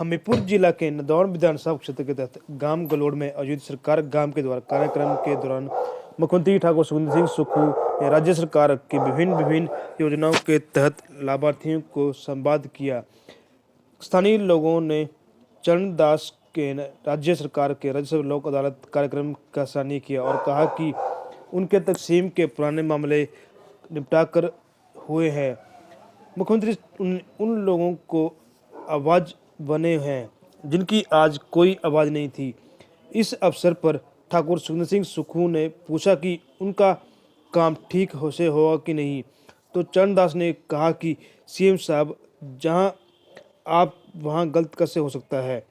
हमीरपुर जिला के नदौर विधानसभा क्षेत्र के तहत गांव गलोड़ में आयोजित सरकार गांव के द्वारा कार्यक्रम के दौरान मुख्यमंत्री ठाकुर सुखविंदर सिंह सुक्खू ने राज्य सरकार की विभिन्न योजनाओं के तहत लाभार्थियों को संवाद किया। स्थानीय लोगों ने चरणदास के राज्य सरकार के राज्य लोक अदालत कार्यक्रम का सराहनीय किया और कहा कि उनके तकसीम के पुराने मामले निपटाकर हुए हैं। मुख्यमंत्री उन लोगों को आवाज़ बने हैं जिनकी आज कोई आवाज़ नहीं थी। इस अवसर पर ठाकुर सुखविंदर सिंह सुक्खू ने पूछा कि उनका काम ठीक से होगा कि नहीं, तो चरणदास ने कहा कि सीएम साहब जहां आप वहां गलत कैसे हो सकता है।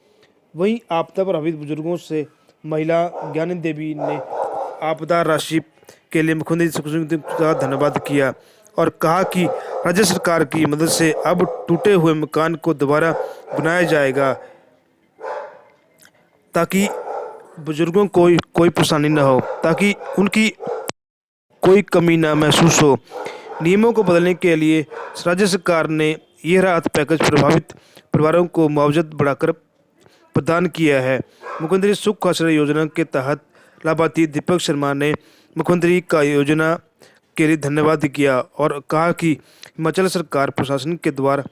वहीं आपदा प्रभावित बुजुर्गों से महिला ज्ञानी देवी ने आपदा राशि के लिए मुख्यमंत्री सुखविंदर सिंह का धन्यवाद किया और कहा कि राज्य सरकार की मदद से अब टूटे हुए मकान को दोबारा बनाया जाएगा ताकि बुजुर्गों को कोई परेशानी न हो, ताकि उनकी कोई कमी न महसूस हो। नियमों को बदलने के लिए राज्य सरकार ने यह राहत पैकेज प्रभावित परिवारों को मुआवजा बढ़ाकर प्रदान किया है। मुख्यमंत्री सुख आश्रय योजना के तहत लाभार्थी दीपक शर्मा ने मुख्यमंत्री का योजना के लिए धन्यवाद किया और कहा कि हिमाचल सरकार प्रशासन के द्वारा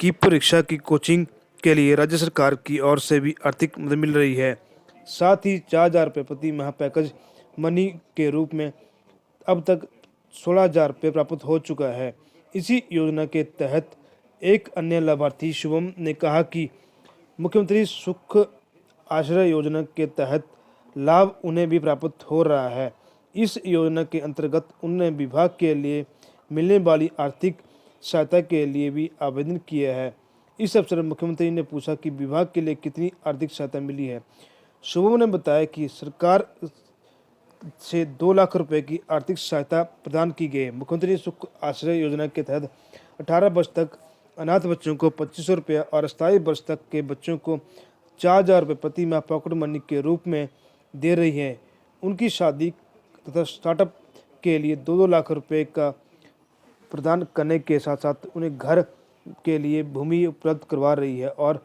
की परीक्षा की कोचिंग के लिए राज्य सरकार की ओर से भी आर्थिक मदद मिल रही है। साथ ही 4,000 रुपये प्रति माह पैकेज मनी के रूप में अब तक 16,000 रुपये प्राप्त हो चुका है। इसी योजना के तहत एक अन्य लाभार्थी शुभम ने कहा कि मुख्यमंत्री सुख आश्रय योजना के तहत लाभ उन्हें भी प्राप्त हो रहा है। इस योजना के अंतर्गत उन्होंने विभाग के लिए मिलने वाली आर्थिक सहायता के लिए भी आवेदन किया है। इस अवसर में मुख्यमंत्री ने पूछा कि विभाग के लिए कितनी आर्थिक सहायता मिली है। शुभम ने बताया कि सरकार से 2 लाख रुपए की आर्थिक सहायता प्रदान की गई है। मुख्यमंत्री सुख आश्रय योजना के तहत 18 वर्ष तक अनाथ बच्चों को 2,500 रुपये और 27 वर्ष तक के बच्चों को 4,000 रुपये प्रति माह पॉकेट मनी के रूप में दे रही है। उनकी शादी तथा स्टार्टअप के लिए 2-2 लाख रुपए का प्रदान करने के साथ साथ उन्हें घर के लिए भूमि उपलब्ध करवा रही है और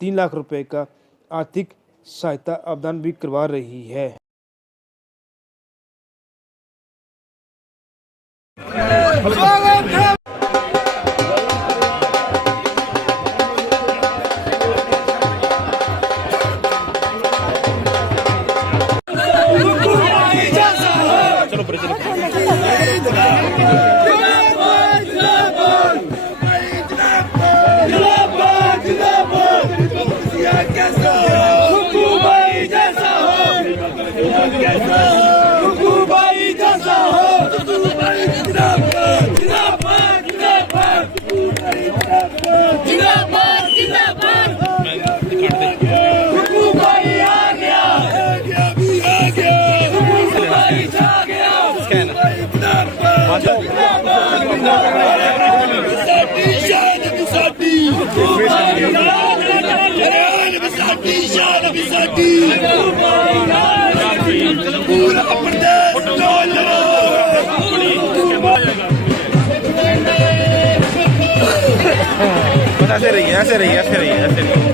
3 लाख रुपए का आर्थिक सहायता अवदान भी करवा रही है। ऐसे रही है, ऐसे रही है, ऐसे रही है, ऐसे रही है।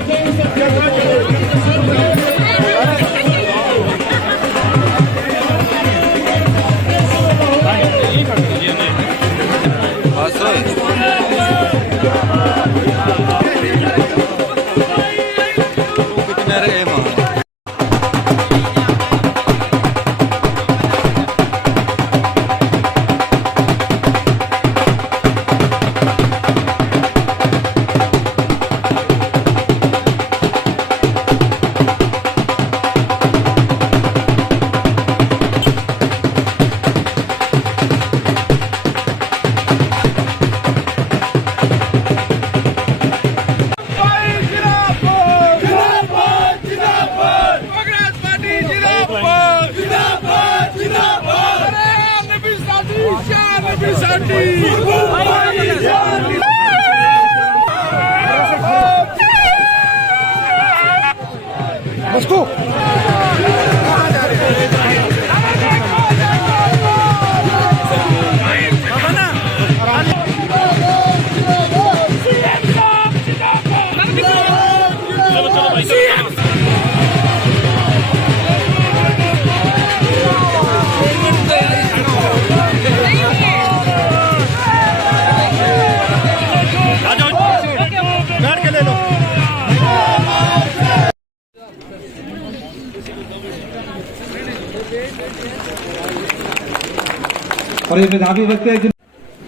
और ये मेधावी बच्चे हैं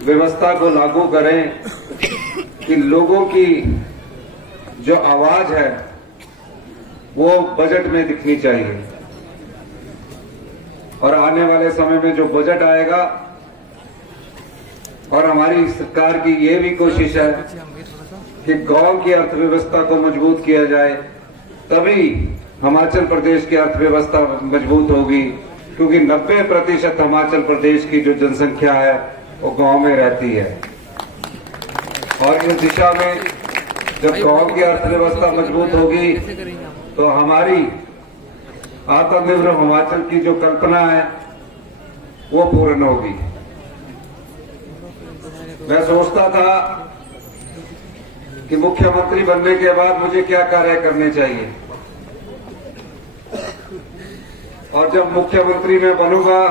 व्यवस्था को लागू करें कि लोगों की जो आवाज है वो बजट में दिखनी चाहिए। और आने वाले समय में जो बजट आएगा, और हमारी सरकार की ये भी कोशिश है कि गांव की अर्थव्यवस्था को मजबूत किया जाए, तभी हिमाचल प्रदेश की अर्थव्यवस्था मजबूत होगी, क्योंकि 90% हिमाचल प्रदेश की जो जनसंख्या है वो गांव में रहती है। और इस दिशा में जब गांव की अर्थव्यवस्था मजबूत होगी तो हमारी आत्मनिर्भर हिमाचल की जो कल्पना है वो पूर्ण होगी। मैं सोचता था कि मुख्यमंत्री बनने के बाद मुझे क्या कार्य करने चाहिए, और जब मुख्यमंत्री मैं बनूंगा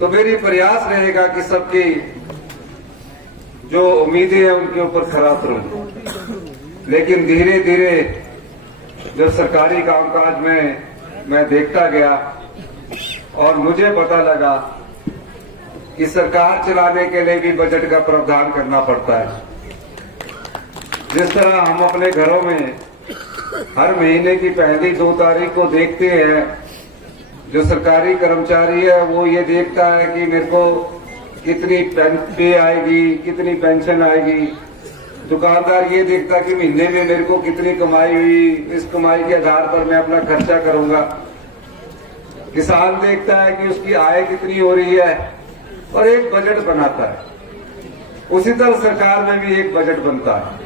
तो मेरी प्रयास रहेगा कि सबकी जो उम्मीदें हैं उनके ऊपर खरा उतरूं। लेकिन धीरे धीरे जब सरकारी कामकाज में मैं देखता गया और मुझे पता लगा कि सरकार चलाने के लिए भी बजट का प्रावधान करना पड़ता है। जिस तरह हम अपने घरों में हर महीने की पहली 2 तारीख को देखते हैं, जो सरकारी कर्मचारी है वो ये देखता है कि मेरे को कितनी पे आएगी, कितनी पेंशन आएगी। दुकानदार ये देखता कि महीने में मेरे को कितनी कमाई हुई, इस कमाई के आधार पर मैं अपना खर्चा करूंगा। किसान देखता है कि उसकी आय कितनी हो रही है और एक बजट बनाता है। उसी तरह सरकार में भी एक बजट बनता है।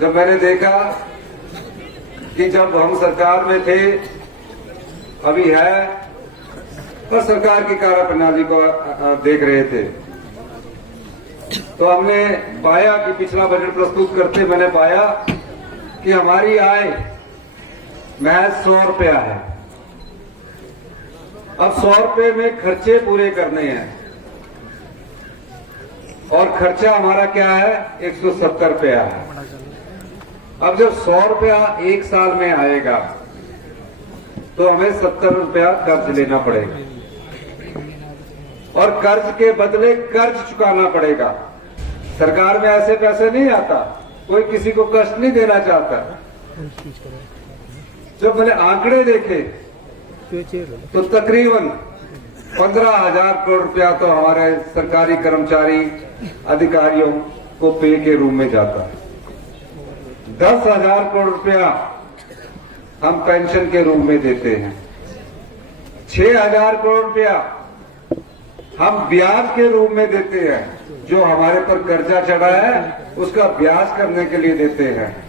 जब मैंने देखा कि जब हम सरकार में थे, अभी है, और सरकार की कार्यप्रणाली को देख रहे थे, तो हमने पाया कि पिछला बजट प्रस्तुत करते मैंने पाया कि हमारी आय महज 100 रुपया है। अब 100 रुपये में खर्चे पूरे करने हैं, और खर्चा हमारा क्या है, 170 रुपया है। अब जब 100 रुपया एक साल में आएगा तो हमें 70 रुपया कर्ज लेना पड़ेगा, और कर्ज के बदले कर्ज चुकाना पड़ेगा। सरकार में ऐसे पैसे नहीं आता, कोई किसी को कष्ट नहीं देना चाहता। जब मैंने आंकड़े देखे तो तकरीबन 15,000 करोड़ रुपया तो हमारे सरकारी कर्मचारी अधिकारियों को पे के रूप में जाता है। 10,000 करोड़ रुपया हम पेंशन के रूप में देते हैं। 6,000 करोड़ रुपया हम ब्याज के रूप में देते हैं, जो हमारे पर कर्जा चढ़ा है उसका ब्याज करने के लिए देते हैं।